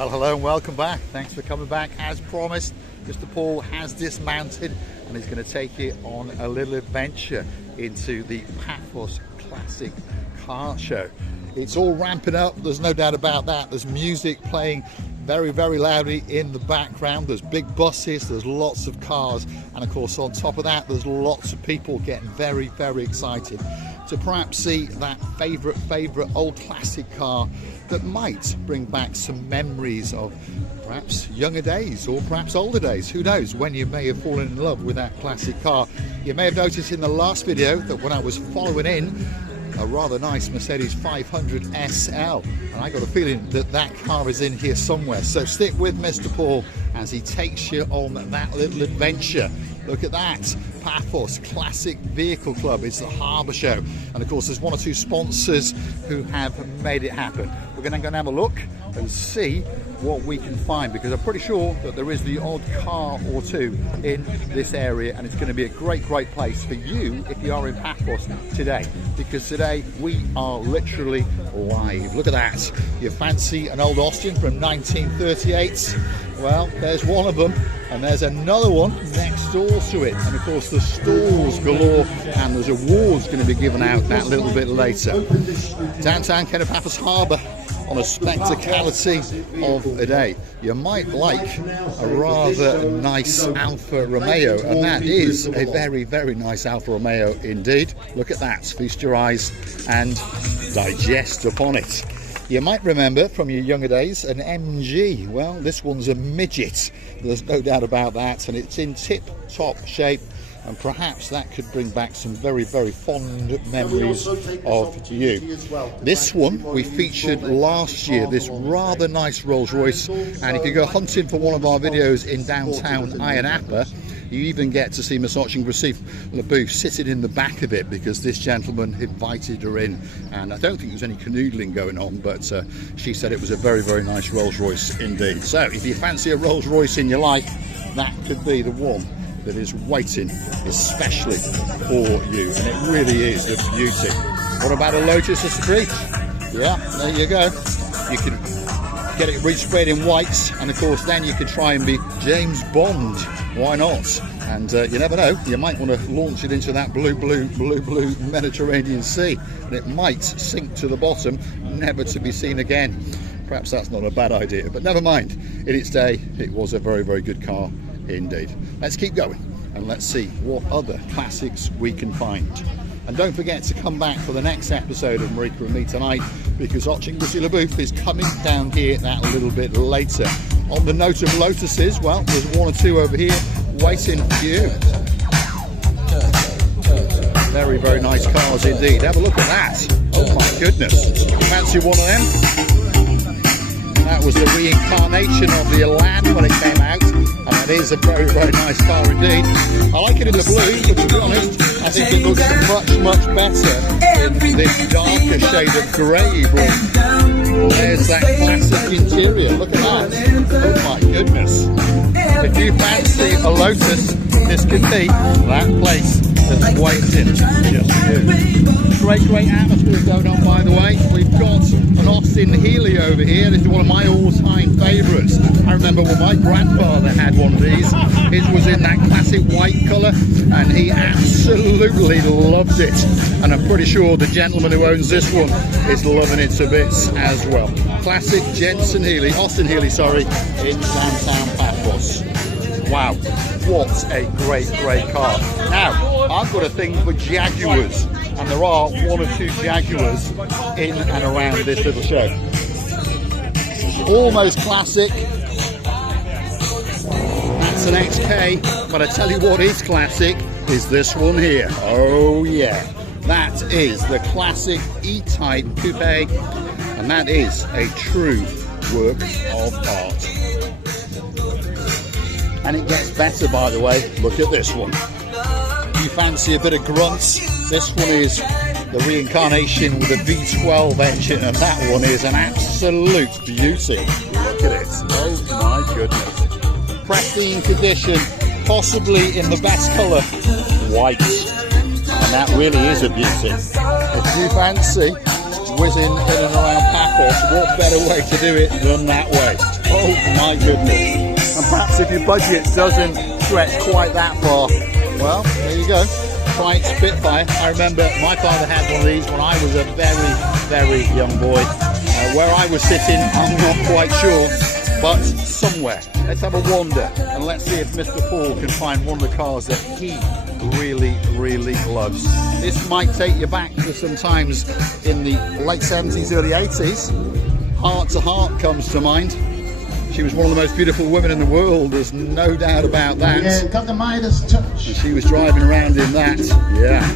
Well, hello and welcome back. Thanks for coming back. As promised, Mr. Paul has dismounted and he's going to take you on a little adventure into the Paphos Classic Car Show. It's all ramping up, there's no doubt about that. There's music playing very, very loudly in the background. There's big buses, there's lots of cars, and of course on top of that there's lots of people getting very, very excited to perhaps see that favourite old classic car that might bring back some memories of perhaps younger days or perhaps older days. Who knows, when you may have fallen in love with that classic car. You may have noticed in the last video that when I was following in a rather nice Mercedes 500 SL, and I got a feeling that that car is in here somewhere. So stick with Mr. Paul as he takes you on that little adventure. Look at that, Paphos Classic Vehicle Club. It's the Harbour Show, and of course there's one or two sponsors who have made it happen. We're going to go and have a look and see what we can find, because I'm pretty sure that there is the odd car or two in this area, and it's going to be a great place for you if you are in Paphos today, because today we are literally live. Look at that. You fancy an old Austin from 1938? Well, there's one of them, and there's another one next door to it, and of course the stalls galore, and there's awards going to be given out that little bit later. Downtown Paphos Harbour on a spectacality of a day. You might like a rather nice Alfa Romeo, and that is a very, very nice Alfa Romeo indeed. Look at that, feast your eyes and digest upon it. You might remember from your younger days an MG. Well, this one's a midget, there's no doubt about that, and it's in tip-top shape, and perhaps that could bring back some very, very fond memories of you. This one we featured last year, this rather nice Rolls Royce, and if you go hunting for one of our videos in downtown Ayia Napa, you even get to see Massaging Recife LaBeouf sitting in the back of it, because this gentleman invited her in, and I don't think there's any canoodling going on, but she said it was a very, very nice Rolls Royce indeed. So if you fancy a Rolls Royce in your life, that could be the one that is waiting especially for you, and it really is the beauty. What about a Lotus Esprit? Yeah, there you go. You can get it resprayed in whites, and of course then you could try and be James Bond. Why not? And you never know, you might want to launch it into that blue Mediterranean Sea, and it might sink to the bottom, never to be seen again. Perhaps that's not a bad idea, but never mind. In its day, it was a very, very good car indeed. Let's keep going and let's see what other classics we can find. And don't forget to come back for the next episode of Marika and me tonight, because Massaging Recife LaBeouf is coming down here that little bit later. On the note of Lotuses, well, there's one or two over here waiting for you. Very, very nice cars indeed. Have a look at that. Oh my goodness. Fancy one of them? That was the reincarnation of the Elan when it came out, and it is a very, very nice car indeed. I like it in the blue, but to be honest, I think it looks much better in this darker shade of grey blue. There's that classic interior, look at that. Oh my goodness. If you fancy a Lotus, this could be that place that's waiting just for you. Great atmosphere going on, by the way. We've got an Austin Healey over here. This is one of my all-time favourites. I remember when my grandfather had one of these. His was in that classic white colour, and he absolutely loved it. And I'm pretty sure the gentleman who owns this one is loving it to bits as well. Classic Austin Healey, sorry, in downtown Paphos. Wow, what a great car. Now, I've got a thing for Jaguars, and there are one or two Jaguars in and around this little show. Almost classic. That's an XK, but I tell you what is classic is this one here. Oh yeah, that is the classic E-Type Coupe, and that is a true work of art. And it gets better, by the way. Look at this one. You fancy a bit of grunts? This one is the reincarnation with a V12 engine, and that one is an absolute beauty. Look at it. Oh my goodness. Pristine condition, possibly in the best colour, white. And that really is a beauty. If you fancy whizzing in and around Paphos, what better way to do it than that way? Oh my goodness. And perhaps if your budget doesn't stretch quite that far, well, there you go. Try Spitfire. I remember my father had one of these when I was a very, very young boy. Where I was sitting, I'm not quite sure, but somewhere. Let's have a wander and let's see if Mr. Paul can find one of the cars that he really, really loves. This might take you back to some times in the late 70s, early 80s. Heart to Heart comes to mind. She was one of the most beautiful women in the world, there's no doubt about that. Yeah, got the Midas touch. And she was driving around in that, yeah.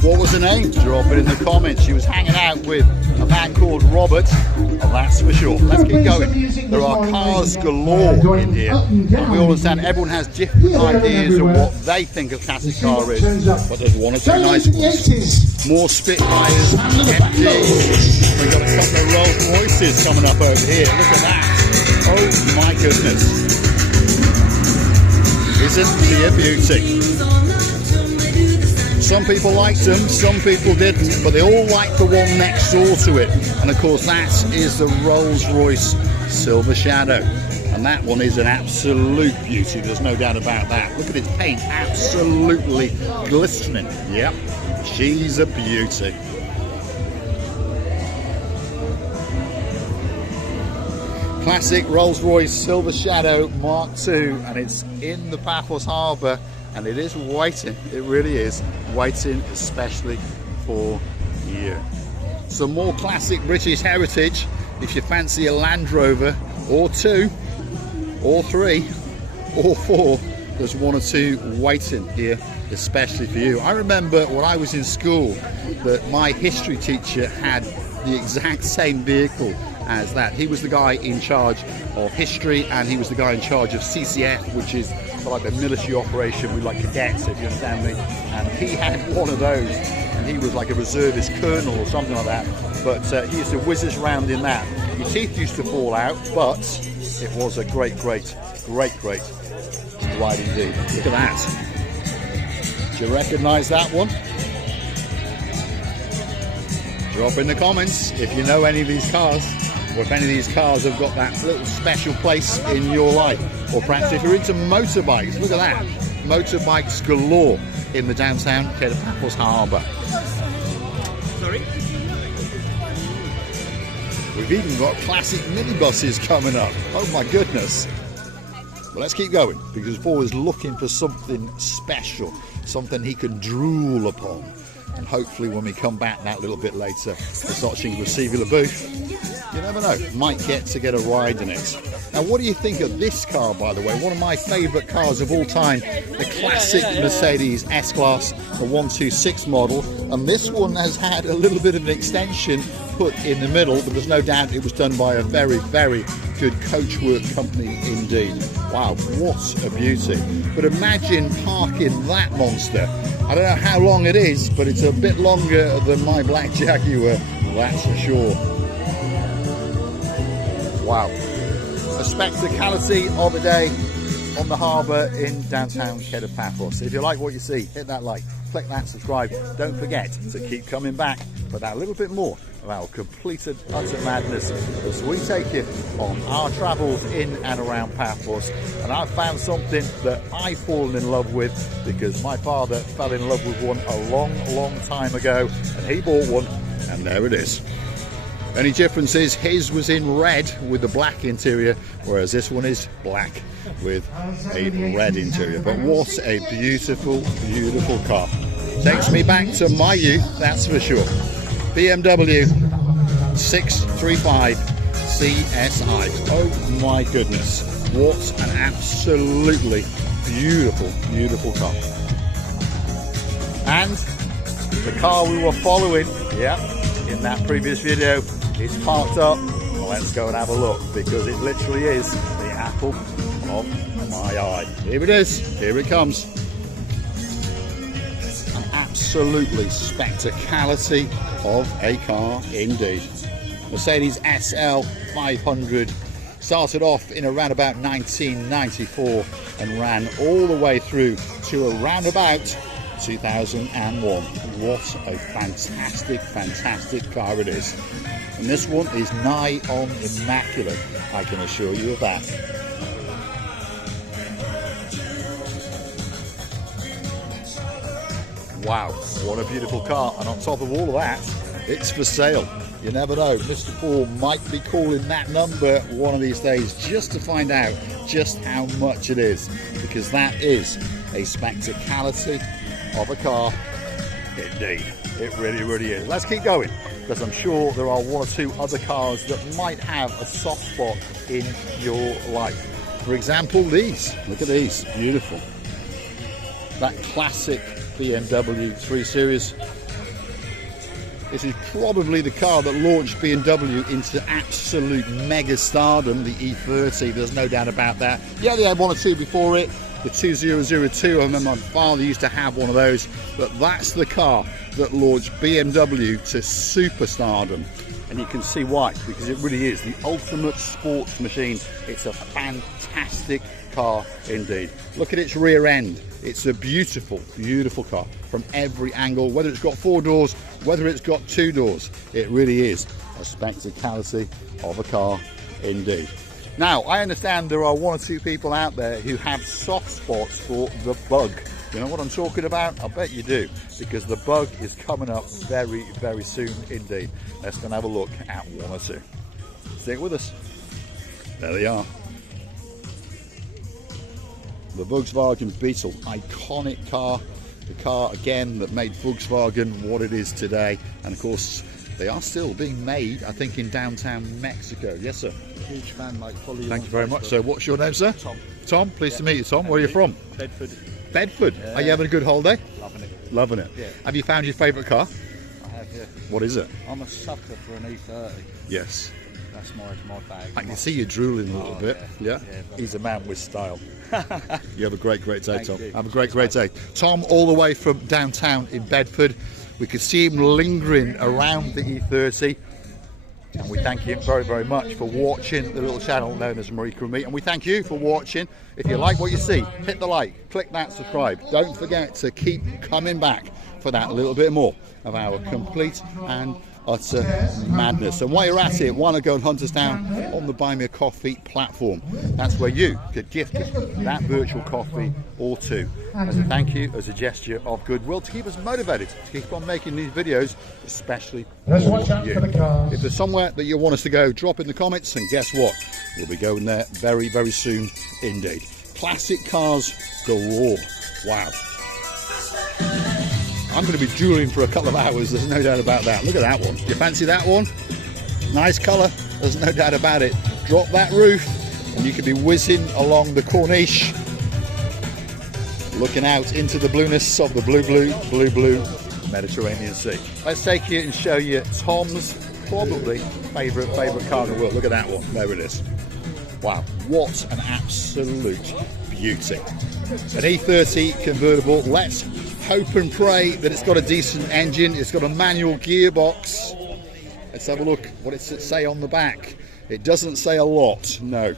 What was her name? Drop it in the comments. She was hanging out with a man called Robert, and that's for sure. Let's keep going. There are cars galore in here, and we all understand everyone has different ideas of what they think a classic car is, but there's one or two nice ones. More Spitfires, MGs. We've got a couple of Rolls Royces coming up over here. Look at that. Oh my goodness. Isn't she a beauty? Some people liked them, some people didn't, but they all liked the one next door to it. And of course that is the Rolls Royce Silver Shadow. And that one is an absolute beauty, there's no doubt about that. Look at its paint, absolutely glistening. Yep, she's a beauty. Classic Rolls-Royce Silver Shadow Mark II, and it's in the Paphos Harbour, and it is waiting, it really is waiting especially for you. Some more classic British heritage. If you fancy a Land Rover or two or three or four, there's one or two waiting here especially for you. I remember when I was in school that my history teacher had the exact same vehicle as that. He was the guy in charge of history, and he was the guy in charge of CCF, which is like a military operation with like cadets, if you understand me. And he had one of those, and he was like a reservist colonel or something like that. But he used to whiz us round in that. Your teeth used to fall out, but it was a great ride indeed. Look at that. Do you recognise that one? Drop in the comments if you know any of these cars, or if any of these cars have got that little special place in your life. Or perhaps if you're into motorbikes, look at that. Motorbikes galore in the downtown Paphos Harbour. Sorry? We've even got classic minibuses coming up. Oh my goodness. But let's keep going, because Paul is looking for something special, something he can drool upon. And hopefully when we come back that little bit later, the Soching Vesicular booth, you never know, might get a ride in it. Now what do you think of this car, by the way? One of my favourite cars of all time, the classic Mercedes S-Class, the 126 model. And this one has had a little bit of an extension put in the middle, but there's no doubt it was done by a very, very good coachwork company indeed. Wow, what a beauty. But imagine parking that monster. I don't know how long it is, but it's a bit longer than my black Jaguar, that's for sure. Wow. A spectacality of a day on the harbour in downtown Paphos. If you like what you see, hit that like, click that subscribe. Don't forget to keep coming back for that little bit more of our complete and utter madness as we take you on our travels in and around Paphos. And I've found something that I've fallen in love with because my father fell in love with one a long time ago, and he bought one, and there it is. Only difference is his was in red with the black interior, whereas this one is black with a red interior. But what a beautiful car. Takes me back to my youth, that's for sure. BMW 635 CSI. Oh my goodness, what an absolutely beautiful car. And the car we were following, yeah, in that previous video, is parked up. Well, let's go and have a look, because it literally is the apple of my eye. Here it is, here it comes. An absolutely spectacality of a car indeed. Mercedes SL 500 started off in around about 1994 and ran all the way through to around about 2001. What a fantastic car it is. And this one is nigh on immaculate, I can assure you of that. Wow, what a beautiful car. And on top of all of that, it's for sale. You never know, Mr. Paul might be calling that number one of these days just to find out just how much it is, because that is a spectacality of a car indeed. It really, really is. Let's keep going, because I'm sure there are one or two other cars that might have a soft spot in your life. For example, these. Look at these, beautiful. That classic BMW 3 Series. This is probably the car that launched BMW into absolute mega stardom, the E30, there's no doubt about that. Yeah, they had one or two before it, the 2002, I remember my father used to have one of those, but that's the car that launched BMW to superstardom. And you can see why, because it really is the ultimate sports machine. It's a fantastic car indeed. Look at its rear end. It's a beautiful, beautiful car from every angle, whether it's got 4 doors, whether it's got 2 doors. It really is a spectacality of a car indeed. Now, I understand there are one or two people out there who have soft spots for the Bug. You know what I'm talking about? I bet you do, because the Bug is coming up very, very soon indeed. Let's go and have a look at one or two. Stick with us. There they are. The Volkswagen Beetle, iconic car. The car, again, that made Volkswagen what it is today. And of course, they are still being made, I think, in downtown Mexico. Yes, sir. Huge fan, mate. Follow you. Thank you very much. So what's your name, sir? Tom. Tom, pleased to meet you, Tom. Where are you from? Bedford. Bedford. Yeah. Are you having a good holiday? Loving it. Loving it. Yeah. Have you found your favourite car? I have, yeah. What is it? I'm a sucker for an E30. Yes. That's my bag. I can see you drooling a little bit. Yeah. He's a man with style. You have a great day, Thank Tom. you. Have a great day. Tom, all the way from downtown in Bedford. We could see him lingering around the E30. And we thank him very, very much for watching the little channel known as Marika and Me. And we thank you for watching. If you like what you see, hit the like, click that subscribe. Don't forget to keep coming back for that little bit more of our complete and utter madness. And while you're at it, why not go and hunt us down on the Buy Me a Coffee platform? That's where you get gifted that virtual coffee or two as a thank you, as a gesture of goodwill, to keep us motivated to keep on making these videos, especially for you. If there's somewhere that you want us to go, drop in the comments, and guess what? We'll be going there very, very soon indeed. Classic cars galore. Wow. I'm going to be drooling for a couple of hours, there's no doubt about that. Look at that one. Do you fancy that one? Nice colour, there's no doubt about it. Drop that roof and you could be whizzing along the Corniche, looking out into the blueness of the blue Mediterranean Sea. Let's take you and show you Tom's probably favourite car in the world. Look at that one, there it is. Wow, what an absolute beauty. An E30 convertible. Let's hope and pray that it's got a decent engine. It's got a manual gearbox. Let's have a look what it say on the back. It doesn't say a lot, no.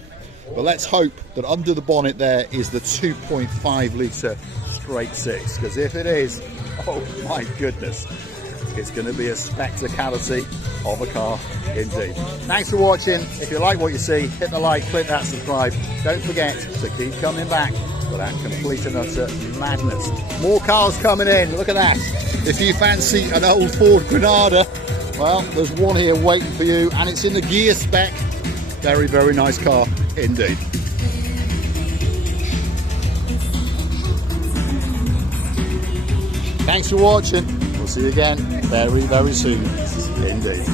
But let's hope that under the bonnet there is the 2.5 litre straight six, because if it is, oh my goodness, it's going to be a spectacality of a car indeed. Thanks for watching. If you like what you see, hit the like, click that subscribe. Don't forget to keep coming back for that complete and utter madness. More cars coming in, look at that. If you fancy an old Ford Granada, well, there's one here waiting for you, and it's in the gear spec. Very, very nice car indeed. Thanks for watching. We'll see you again very, very soon indeed.